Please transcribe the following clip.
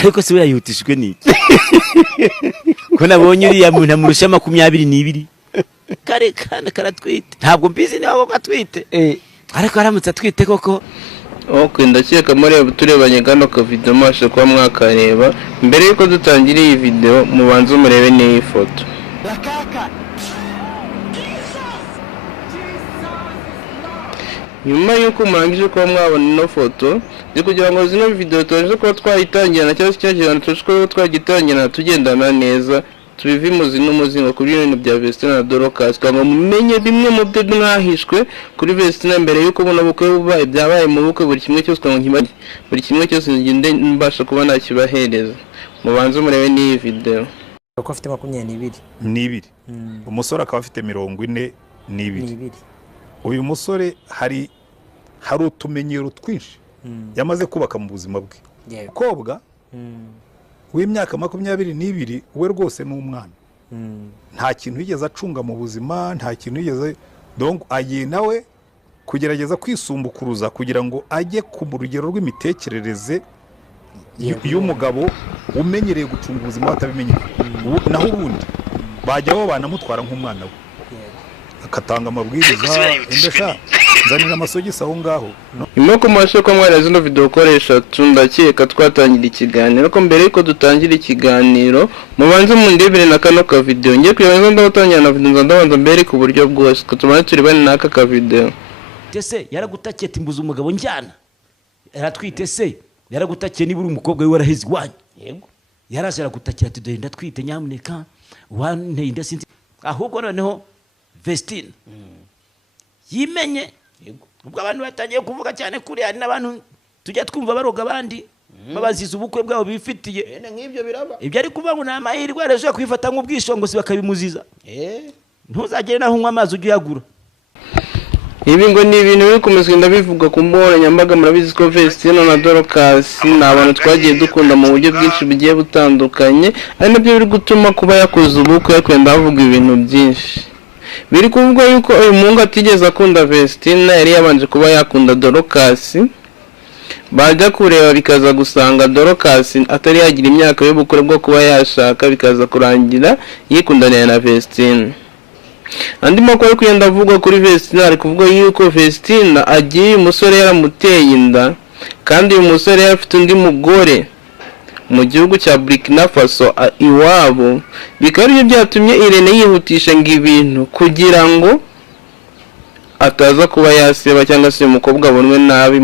ariko se yayihutishwe n'iki ko nabonye uriya muntu amurusha 22 kare kana karatwite ntabwo mbizi naho gatwite ariko aramutse atwite koko Okay, ndakeka muri turebanye gano ka video mashe kwa mwakareba mbere yuko dutangira iyi video mubanze murebe n'iyi foto. Nyuma yuko murangije kwa mwabona ino foto ndi kugira ngo zino video twaje ko twayitangirana cyangwa cyangirana tushko twagitangirana tugendana neza tubivi muzino muzingo kuri ibintu bya Vestina na Dorcas kandi mumenye bimwe mu byo mwahishwe kuri Vestina mbere yuko ubona bukwe bubaye byabaye mu bukwe buri kimwe cyose buri kimwe cyose ngende mbasha kuba nakibahereza mubanze murebe n'iyi video ko afite 22 umusore akaba afite 42 uyu musore hari utumenyero twinshi yamaze kubaka mu buzima bwe kobwa w'imyaka 22 we rwose n'umwana nta kintu yigeze acunga mu buzima nta kintu yigeze donc agiye nawe kugerageza kwisumbukuruza kugira ngo ajye ku rugero rw'imitekerereze y'umugabo umenyereye gucunga ubuzima batabimenye naho ubundi bajya bo banamutwara nk'umwana we akatanga amabwiriza endesha nzanira amasogisi aho ngaho nyuma ko mashe ko mwara zino video koresha tundakeka twatangira ikiganiro ko mbere yuko dutangira ikiganiro mubanze mu ndebere na kano ka video ngiye kuyabanza ndatangira na video ndabanza mbere ku buryo bwose ko tumane turi bane naka ka video tese yaragutakiye timbuza umugabo njyana yaratwite se yaragutakiye niburi umukobwa we waraheze wanyu yego yaraje yaragutakiye ati dore ndatwite nyamuneka wane indasinzi ahubwo noneho Vestina yimenye ubwo abantu batangiye kuvuga cyane kuri ari nabantu tujya twumva baroga abandi babaziza ubukwe bwabo bifitiye nk'ibyo biraba ibyo ari kuvuga ngo namahirwe araje kwifata nk'ubwishongozi bakabimuziza ntuzagere naho unywa amazi ujye yagura ibi ngo ni ibintu bikomezwe ndabivuga ku mbora nyambaga murabizi ko Vestina na Dorcas na abantu twagiye dukunda mu buryo bwinshi bigiye butandukanye ari nabyo biri gutuma kuba yakoze ubukwe yakwenda avuga ibintu byinshi biri kuvuga yuko uyu mungu atigeze akunda Vestina yari yabanje kuba yakunda Dorcas bajya kureba bikaza gusanga Dorcas atari yagira imyaka yo bukure bwo kuba yashaka bikaza kurangira yikundaniye na Vestina andi makuru kugenda avuga kuri Vestina ari kuvuga yuko Vestina agiye umusore yaramuteye inda kandi uyu musore afite undi mugore mu gihugu cya Burkina Faso iwabo bikari byatumye Irene yihutisha ngibintu kugira ngo ataza kuba yaseba cyangwa se umukobwa abonwe nabi